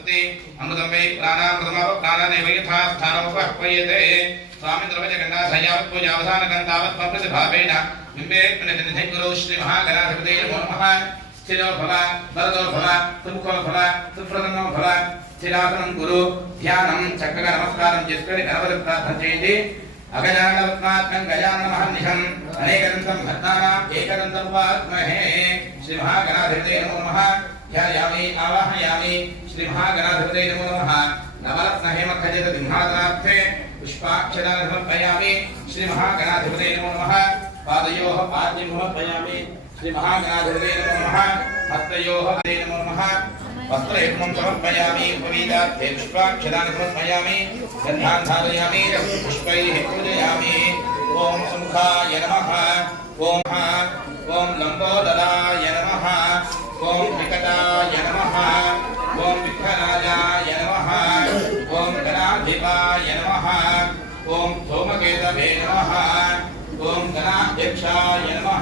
स्वस्ति अमृतं वै प्राणामृतमव प्राणानेव यथा स्थानमुपह्वयते स्वामिन्द्रवचगण्डाधयावत् पूजावसानकं तावत् प्रतिभावेन बिम्बेत्मनिधिं गुरु श्रीमहागणाधिपते नमो नमः स्थिरो भव वरदो भव सुमुखो भव सुप्रसन्नो भव स्थिरासनं गुरु ध्यानं चक्रः नमस्कारं చేసుకొని గణపతి ప్రార్థన చేయండి अगजानवत्मात्मं गजाननमहर्निशम् अनेकदन्तं भद्राणाम् एकदन्तं वात्महे श्रीमहागणाधिपते नमो नमः ध्यायामि आवाहयामि श्रीमहागणाधिपते नमो नमः नवरत्नहेमखचित सिंहासनार्थे पुष्पाक्षदानं समर्पयामि श्रीमहागणाधिपते नमो नमः पादयोः पाद्यं समर्पयामि श्रीमहागणाधिपते नमो नमः हस्तयोः नमो नमः वस्त्रयुग्मं समर्पयामि उपवीतार्थे पुष्पाक्षदानं समर्पयामि गन्धान् धारयामि पुष्पैः पूजयामि ॐ सुमुखाय नमः ॐ लम्बोदराय नमः ॐ विकटाय नमः ॐ विघ्नराजाय नमः ॐ गणाधिपाय नमः ॐ धूमकेतवे नमः ॐ गणाध्यक्षाय नमः